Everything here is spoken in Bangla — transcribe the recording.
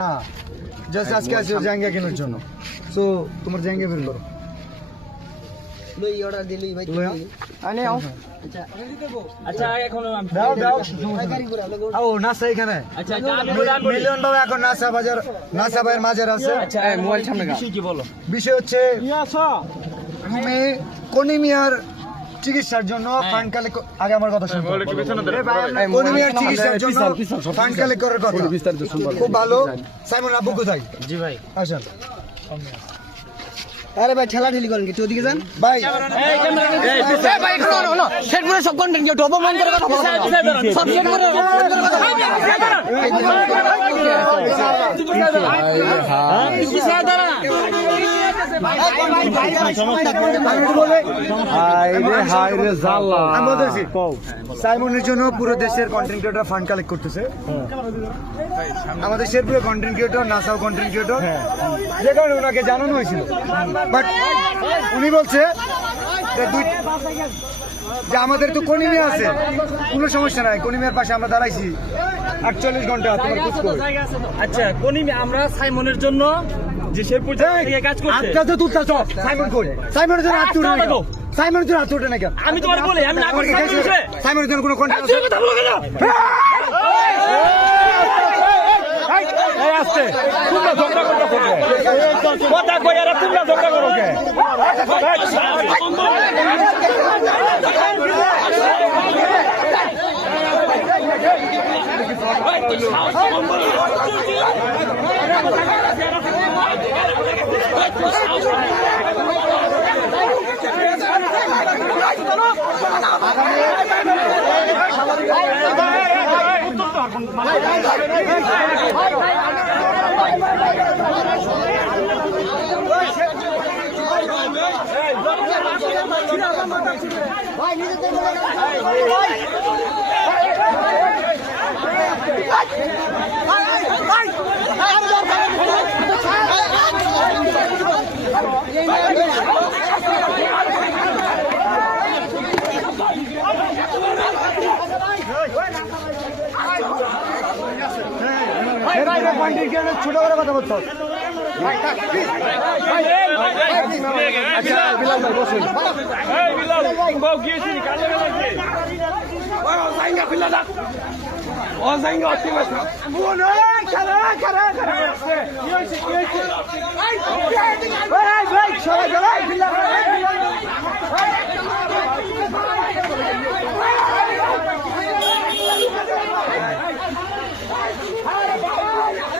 हाँ जैसे आज कैसे हो जाएंगे केनाর জন্য সো তোমার জায়গা বের করো লই অর্ডার দিলি ভাই আনে আও আচ্ছা এখন দাও দাও গাড়ি ঘোরা লাগো ও নাসা এখানে আচ্ছা আমি অর্ডার করি মিলিয়ন বাবা এখন নাসা বাজার নাসা ভাইয়ের মাঝে আছে আচ্ছা মোবাইল সামনে বিষয় কি বলো বিষয় হচ্ছে আমি কোনিমিয়ার চিকিৎসার জন্য ফান্ড কালেক্ট আগে আমার কথা শুনুন কোনিমিয়ার চিকিৎসার জন্য ফান্ড কালেক্ট করার কথা খুব ভালো সাইমন আব্বু কোথায় জি ভাই আসেন আরে ভাই ঠেলা ঠেলি করেন কি ওদিকে যান ভাই এই ক্যামেরা এই ভাই হলো সেট করে সব কন্টেন্ট কেউ অপমান করে কথা বলো সব সেট করে সাইমনের জন্য পুরো দেশের কন্টেন্ট ক্রিয়েটর ফান্ড কালেক্ট করতেছে আমাদের শেরপুরে কন্টেন্ট ক্রিয়েটর নাসাও কন্টেন্ট ক্রিয়েটর যে কারণে ওনাকে জানানো হয়েছিল বাট উনি বলছে যে আমাদের তো কোনিমিয়া আছে কোনো সমস্যা নাই কোনিমিয়ার পাশে আমরা দাঁড়াইছি 48 ঘন্টা তোমার খোঁজ করো আচ্ছা কোনি আমরা সাইমনের জন্য যে শেরপুর থেকে কাজ করছে আচ্ছা তো তুলতা সব সাইমন কই সাইমনের জন্য হাত তুলে না সাইমনের জন্য হাত তুলে না কেন আমি তোমার বলি আমি না করি সাইমনের জন্য কোনো কন্টেন্ট আছে কথা বলো কেন এই আস্তে তোমরা ঝগড়া করতে কথা কই আর তোমরা ঝগড়া করো কে ভাই নিজে ছোট করে কথা বলতো আচ্ছা বিলাল ভাই বসুন এই বিলাল বাউ গিয়েছি কালে লাগছে ও জাইঙ্গা বিলাল ও জাইঙ্গা অতি মাছ